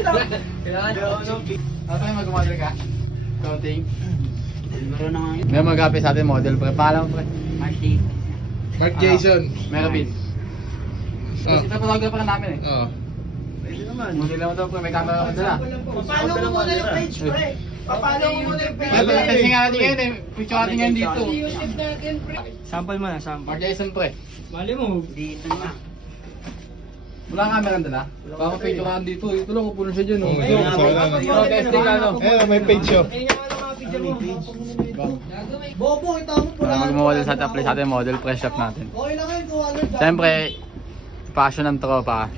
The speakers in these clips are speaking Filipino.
Ano tayo mag-model ka? Counting? May mag-api sa atin model pre. Paalam pre. Mark Jason. Merabin. Oh. Ito photographer namin eh. Oo. Model naman daw pre. May camera ka dala. Papalo mo muna yung page, pre. Papalo mo muna yung page. Kasi nga natin ngayon eh. Picture natin ngayon dito. Sample mo na, sample. Mark Jason pre. Mali mo. Dito na. Wala kang camera dala? Baka picture ka dito. Ito lang kupulo siya dyan. Oo, yun, wala na. Testing ka no? Eh, may page yun. Bobo, ito mo pula. Mag-model sa atin, sa atin model press shop natin. Okay lang yun, kung ano dyan. Siyempre, passion ng tropa.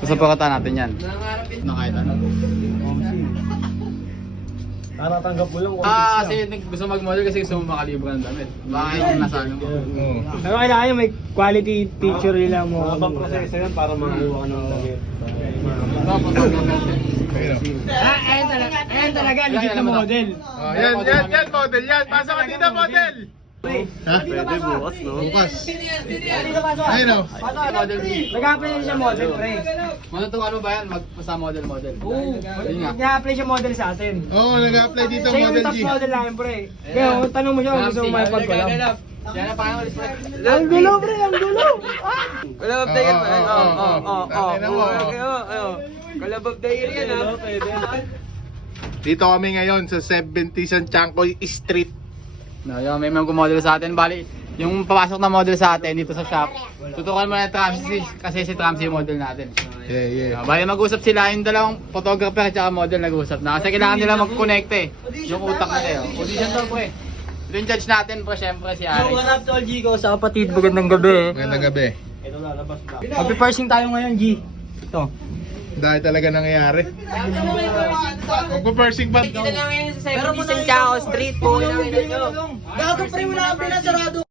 Susuporta natin yan. Na kahit ano. Tatatanggap mo lang. Kasi gusto mag-model kasi gusto mo makalibra ng damit. Baka yung nasa ano mo. Oo. Pero kailangan yung may quality picture nila mo. Habang proseso yan para makakuha ka ng damit. Ayun. Ayan talaga, legit na model. Oh, yan, model yan. Pasok ka dito, model. Ha? Pwede bukas, no? Bukas. Ayun o. Model B. Nag-apply na siya model, pre. Matutukan mo ba yan? Magpasa model. Oo. Yun nga. Nag-apply siya model sa atin. Oo, nag-apply dito, Siya yung model top G. model namin, pre. Kaya kung tanong mo siya kung gusto mo makipag-collab. Yan ang pangalan ulit. Ang gulo, pre, ang gulo! Wala Oo, Tangina mo, Collab of the year yan ha. Dito kami ngayon sa 70 San Chanco Street. No, yung may mga model sa atin. Bali, yung papasok na model sa atin dito sa shop. Tutukan mo na Tramsi kasi si Tramsi yung model natin. Yeah. Bali mag-usap sila yung dalawang photographer at saka model nag-usap na. Kasi kailangan nila mag-connect eh. Yung utak nila eh. Audition daw po eh. Ito yung judge natin po syempre si Aris. up, Tol G ko sa kapatid. Magandang gabi. Magandang gabi. Happy-parsing tayo ngayon, G. Ito. Dahil talaga nangyayari. Magpa-persing ba? Pero po sa Chao Street po. Gago, pre, wala kang pinasarado